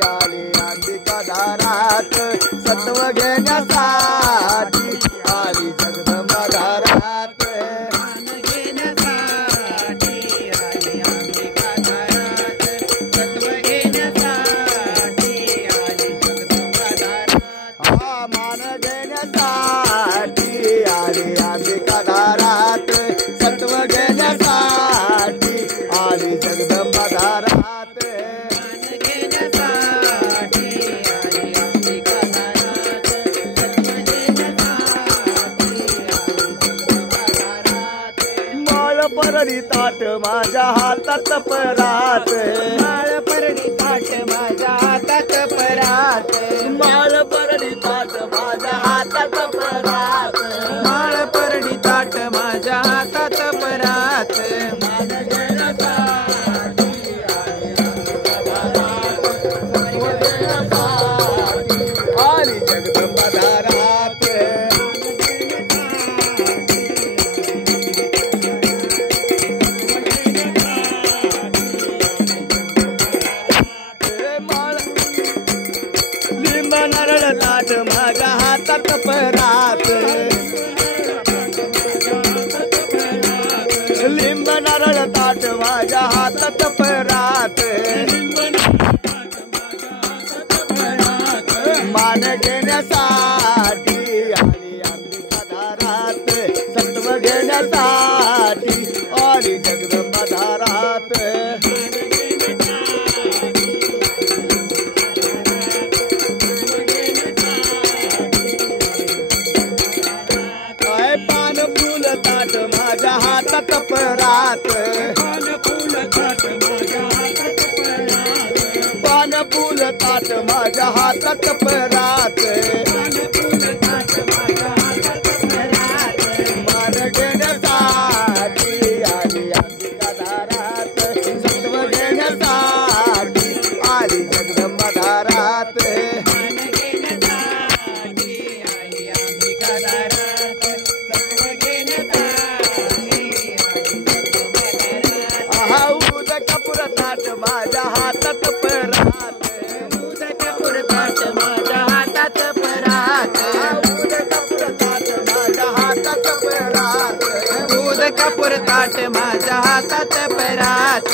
आली अंबिका दारात सत्व घेण्यासाठी आली जगदंबा दारात मान घेण्यासाठी आली अंबिका दारात सत्व घेण्यासाठी आली जगदंबा दारात मान घेण्यासाठी आली अंबिका दारात सत्व घेण्यासाठी आली जगदंबा दारात परडी ताट माझ्या हातात परात माळ परडी ताट माझ्या हातात परात माळ परडी ताट माझ्या हातात परात माळ परडी ताट माझ्या हातात परात आली जगदंबा दारात नारळ ताट माझ्या हातात परात लिंब नारळ ताट माझ्या हातात परात मान घेण्यासाठी आली अंबिका दारात सत्व घेण्यासाठी आली जगदंबा दारात पान फुल ताट माझ्या हातात परात पान फुल ताट माझ्या हातात परात पान फुल ताट माझ्या हातात परात पान फुल ताट माझ्या हातात परात मान घेण्यासाठी आली अंबिका दारात सत्व घेण्यासाठी आली जगदंबा दारात मान घेण्यासाठी आली अंबिका दारात सत्व घेण्यासाठी उदक पुर ताट माझ्या हातात परात उदक पुर ताट माझ्या हातात परात उदक पुर ताट माझ्या हातात परात उदक पुर ताट माझ्या हातात परात